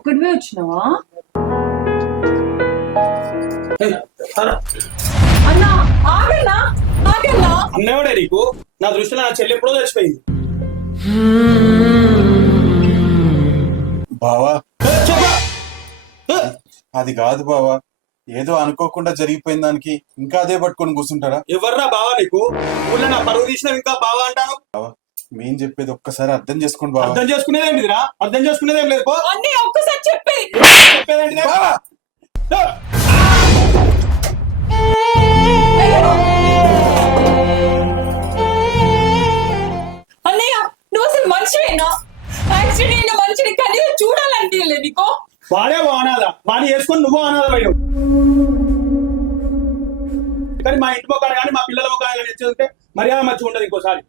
ఒక్కడివే వచ్చినావా? అన్నా ఆగన్నా ఆగన్నా. అన్నవాడే నీకు? నా దృష్టిలో నా చెల్లి ఎప్పుడో చచ్చిపోయింది. బావా అది కాదు బావా, ఏదో అనుకోకుండా జరిగిపోయిన దానికి ఇంకా అదే పట్టుకొని కూర్చుంటారా? ఎవర్రా బావా నీకు? ఊళ్ళో నా పరువు తీసిన ఇంకా బావా అంటాను. మేం చెప్పేది ఒక్కసారి అర్థం చేసుకోండి బావా. అర్థం చేసుకునేదేమిటిరా? అర్థం చేసుకునేదేం లేదు. పో. అన్నీ ఒక్కసారి చెప్పి చెప్పేదేంటిదే? బావా! అన్నయ్య నువ్వు అసలు మనిషివేనా? యాక్సిడెంట్ అయిన మనిషిని కనీసం చూడాలనిపించలే నీకు? వాడే ఓ అనాథ, వాడిని వేసుకొని నువ్వు అనాథమైనవు. కానీ మా ఇంటి మొక్కలు కానీ మా పిల్లల మొక్కలు కానీ తెచ్చుంటే మర్యాద మంచిగా ఉండదు ఇంకోసారి.